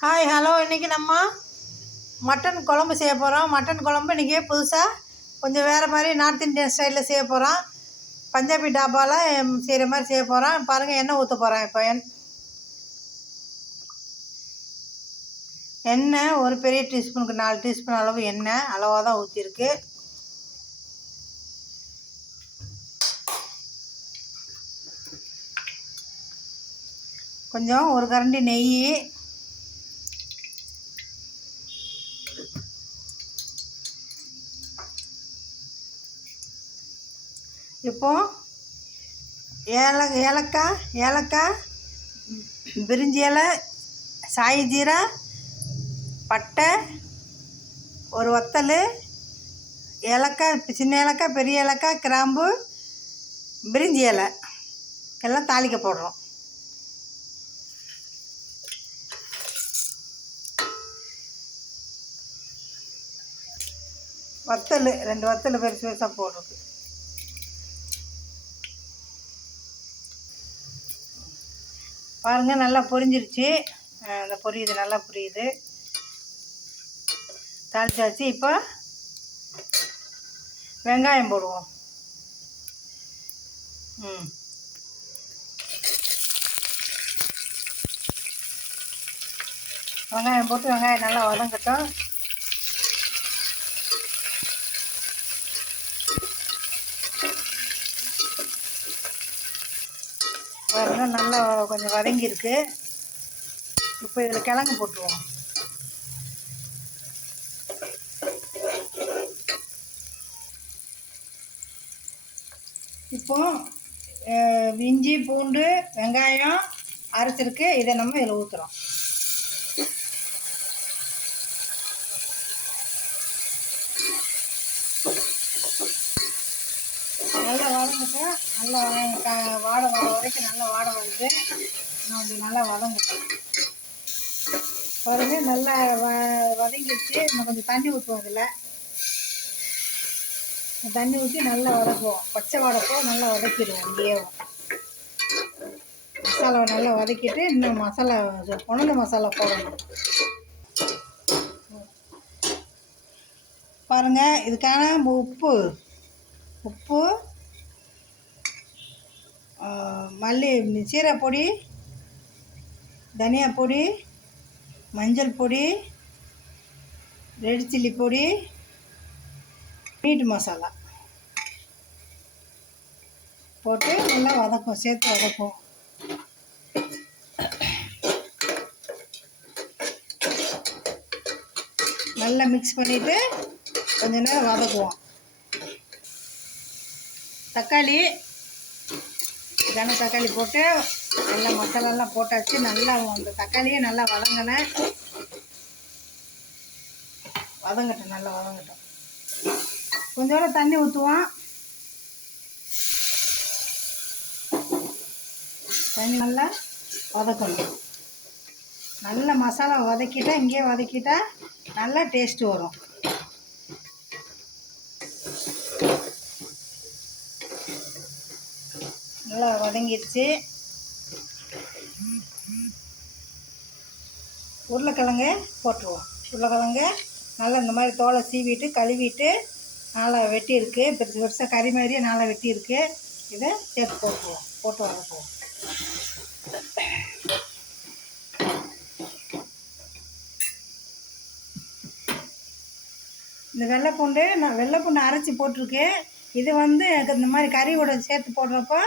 Hi hello இன்றைக்கி நம்ம mutton குழம்பு செய்ய போகிறோம் மட்டன் குழம்பு இன்றைக்கி புதுசாக கொஞ்சம் வேறு மாதிரி நார்த் இந்தியன் ஸ்டைலில் செய்ய போகிறோம் பஞ்சாபி டாபாவில் செய்கிற மாதிரி செய்ய போகிறோம் பாருங்கள் எண்ணெய் ஊற்ற போகிறோம் இப்போ. எண் எண்ணெய் ஒரு பெரிய டீஸ்பூனுக்கு நாலு டீஸ்பூன் அளவு எண்ணெய் அளவாக தான் ஊற்றிருக்கு கொஞ்சம் ஒரு கரண்டி நெய் இப்போ ஏல ஏலக்காய் ஏலக்காய் பிரிஞ்சி இலை சாய் ஜீரா பட்டை ஒரு வத்தல் ஏலக்காய் சின்ன ஏலக்காய் பெரிய ஏலக்காய் கிராம்பு பிரிஞ்சி இலை. எல்லாம் தாளிக்க போடுறோம். வத்தல் ரெண்டு வத்தல் பெருசு பெருசாக போடுறது பாருங்கள் நல்லா பொரிஞ்சிருச்சு. அந்த இந்த பொரியுது நல்லா புரியுது. தாளிச்சாச்சு. இப்போ வெங்காயம் போடுவோம். ம். வெங்காயம் போட்டு வெங்காயம் நல்லா வதங்கட்டும். பாருங்க நல்லா கொஞ்சம் வதங்கியிருக்கு. இப்போ இதில் கிழங்கு போட்டுருவோம். இப்போ இஞ்சி பூண்டு வெங்காயம் அரைச்சிருக்கு. இதை நம்ம இதில் ஊற்றுறோம் நல்லா நல்லா க- வாட வர வரைக்கும் நல்லா வாட வருது. நான் கொஞ்சம் நல்லா வதங்கட்டும். பாருங்க நல்லா வ வதங்கிடுச்சு. இன்னும் கொஞ்சம் தண்ணி ஊற்றுவோம் அதில் தண்ணி ஊற்றி நல்லா வதக்குவோம். பச்சை வாடப்போ நல்லா வதக்கிடுவோம் இங்கேயே. மசாலாவை நல்லா வதக்கிட்டு இன்னும் மசாலா உணர்ந்த மசாலா போடணும். பாருங்கள் இதுக்கான உப்பு. உப்பு மல்லி சீரக பொடி தனியா பொடி மஞ்சள் பொடி ரெட் சில்லி பொடி மீட் மசாலா போட்டு நல்லா வதக்கும் சேர்த்து வதக்கும். நல்லா மிக்ஸ் பண்ணிவிட்டு கொஞ்ச நேரம் வதக்குவோம். தக்காளி இதான தக்காளி போட்டு நல்லா மசாலாலாம் போட்டாச்சு. நல்லா அந்த தக்காளியே நல்லா வதங்கினேன் வதங்கட்டும் நல்லா வதங்கட்டும். கொஞ்சோட தண்ணி ஊற்றுவோம் தண்ணி நல்லா வதக்கணும். நல்ல மசாலா வதக்கிட்டால் இங்கேயே வதக்கிட்டால் நல்லா டேஸ்ட்டு வரும். நல்லா வதங்கிடுச்சு உருளைக்கிழங்கு போட்டுருவோம். உருளைக்கிழங்கு நல்லா இந்த மாதிரி தோலை சீவிட்டு கழுவிட்டு நல்லா வெட்டியிருக்கு. பெருசு பெருசாக கறி மாதிரியே நல்லா வெட்டியிருக்கு. இதை சேர்த்து போட்டுருவோம். போட்டு வதக்குவோம் இந்த வெள்ளைப்பூண்டு நான் வெள்ளைப்பூண்டு அரைச்சி போட்டிருக்கேன். இது வந்து இந்த மாதிரி கறியோட சேர்த்து போடுறப்போ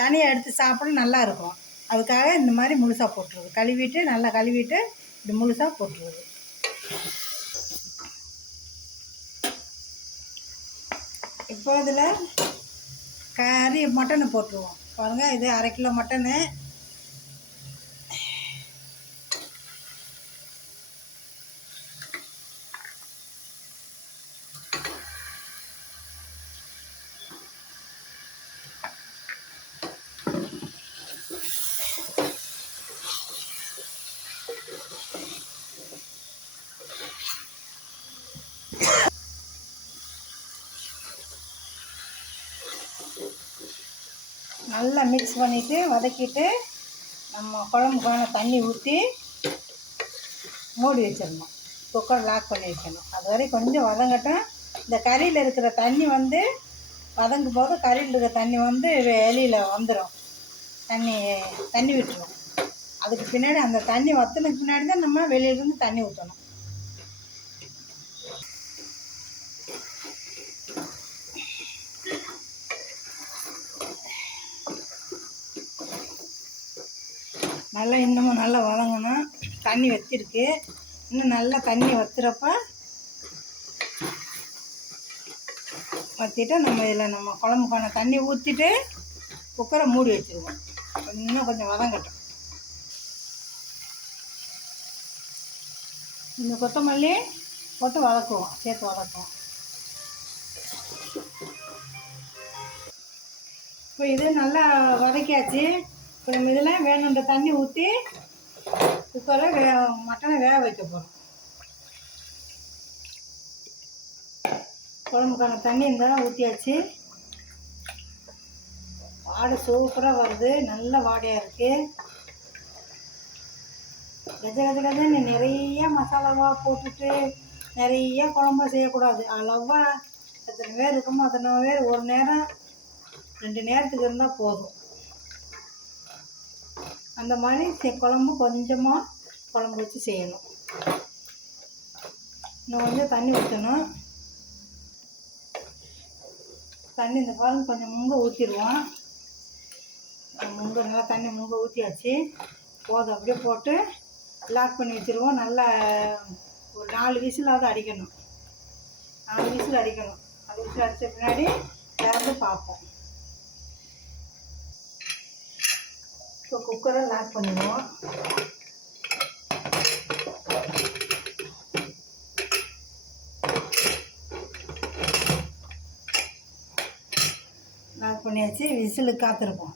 தனியாக எடுத்து சாப்பிட நல்லாயிருக்கும் அதுக்காக இந்த மாதிரி முழுசாக போட்டுருது. கழுவிட்டு நல்லா கழுவிட்டு இது முழுசாக போட்டுருது. இப்போ இதில் கறி மட்டனு போட்டுருவோம். பாருங்கள் இது அரை கிலோ மட்டனு. நல்லா மிக்ஸ் பண்ணிவிட்டு வதக்கிட்டு நம்ம குழம்புக்கான தண்ணி ஊற்றி மூடி வச்சிடணும். குக்கர் லாக் பண்ணி வைக்கணும். அது வரை கொஞ்சம் வதங்கட்டும். இந்த கறியில் இருக்கிற தண்ணி வந்து வதங்கும் போது கறியில் இருக்கிற தண்ணி வந்து வெளியில் வந்துடும் தண்ணி தண்ணி விட்டுரும். அதுக்கு பின்னாடி அந்த தண்ணி வத்துனதுக்கு பின்னாடி தான் நம்ம வெளியிலேருந்து தண்ணி ஊற்றணும் நல்லா இன்னமும் நல்லா வதங்கணும். தண்ணி வத்திருக்கு இன்னும் நல்லா தண்ணி வத்துறப்ப வற்றிட்டு நம்ம இதில் நம்ம குழம்புக்கான தண்ணி ஊற்றிட்டு குக்கரை மூடி வச்சுருவோம். இன்னும் கொஞ்சம் வதங்கட்டும். இந்த கொத்தமல்லி போட்டு வதக்குவோம். சேர்த்து வதக்குவோம். இப்போ இது நல்லா வதக்கியாச்சு. இப்போ நம்ம இதில் வேணுன்ற தண்ணி ஊற்றி குக்கரை வே மட்டனை வேக வைக்க போகிறோம் குழம்புக்கான தண்ணி இருந்தாலும் ஊற்றியாச்சு வாடை சூப்பராக வருது. நல்ல வாடையாக இருக்குது கஜ கஜ கஜன்னு நிறைய மசாலாவாக போட்டுட்டு நிறைய குழம்பு செய்யக்கூடாது. அளவாக எத்தனை பேர் இருக்கமோ அத்தனை பேர் ஒரு நேரம் ரெண்டு நேரத்துக்கு இருந்தால் போதும். அந்த மாதிரி குழம்பு கொஞ்சமாக குழம்பு வச்சு செய்யணும். இன்னும் கொஞ்சம் தண்ணி ஊற்றணும் தண்ணி இந்த பாருங்க கொஞ்சம் முங்க ஊற்றிடுவோம் முங்க நல்லா தண்ணி முங்க ஊற்றியாச்சு போதும் அப்படியே போட்டு லாக் பண்ணி வச்சுருவோம். நல்லா ஒரு நாலு விசிலாவது அடிக்கணும். நாலு விசில் அடிக்கணும். நாலு விசில் அடித்த பின்னாடி திறந்து பார்ப்போம். குக்கரை லாக் பண்ணிடுவோம். லாக் பண்ணியாச்சு விசிலுக்கு காத்திருப்போம்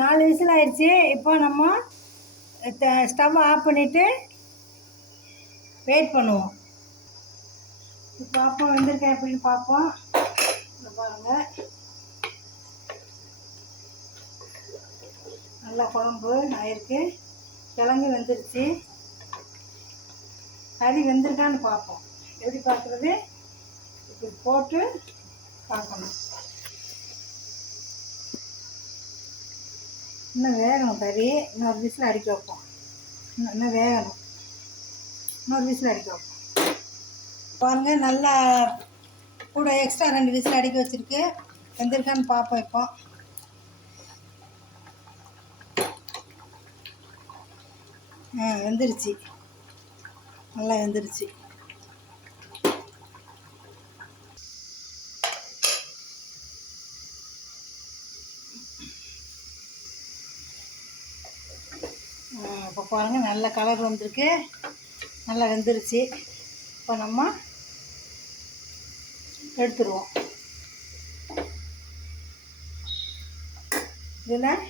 நாலு விசில் ஆயிடுச்சு இப்போ நம்ம ஸ்டவ் ஆஃப் பண்ணிவிட்டு வெயிட் பண்ணுவோம். இப்போ பார்ப்போம் வெந்திருக்கா எப்படின்னு பார்ப்போம். இதை பாருங்கள் நல்லா குழம்பு ஆயிருக்கு. கிழங்கு வெந்துருச்சு. கறி வெந்திருக்கான்னு பார்ப்போம். எப்படி பார்க்குறது? இப்படி போட்டு பார்க்கணும். இன்னும் வேகணும் கறி இன்னொரு விசில் அடிக்க வைப்போம். இன்னும் இன்னும் வேகணும். இன்னொரு விசில் அடிக்க வைப்போம். பாருங்கள் நல்லா கூட எக்ஸ்ட்ரா ரெண்டு விசில் அடிக்க வச்சுருக்கு. வெந்திருக்கான்னு பார்ப்போம் இப்போ. ஆ வெந்துருச்சு. நல்லா வெந்துருச்சு. இப்போ பாருங்கள் நல்ல கலர் வந்திருக்கு. நல்லா வெந்துருச்சு. இப்போ நம்ம எடுத்துருவோம். இதில்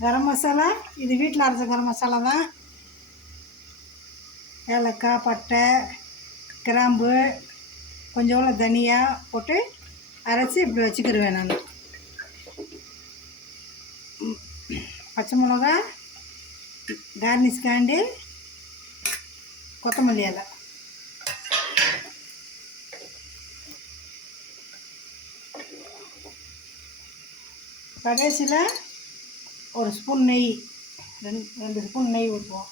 கரம் மசாலா இது வீட்டில் அரைச்ச கரம் மசாலா தான். ஏலக்காய் பட்டை கிராம்பு கொஞ்சோண்டு தனியா போட்டு அரைச்சி இப்படி வச்சுக்கிடுவேன் நான். பச்சை மிளகா கார்னிஷ்காண்டி கொத்தமல்லி இல. கடைசியில் ஒரு ஸ்பூன் நெய் ரெண்டு ரெண்டு ஸ்பூன் நெய் ஊற்றுவோம்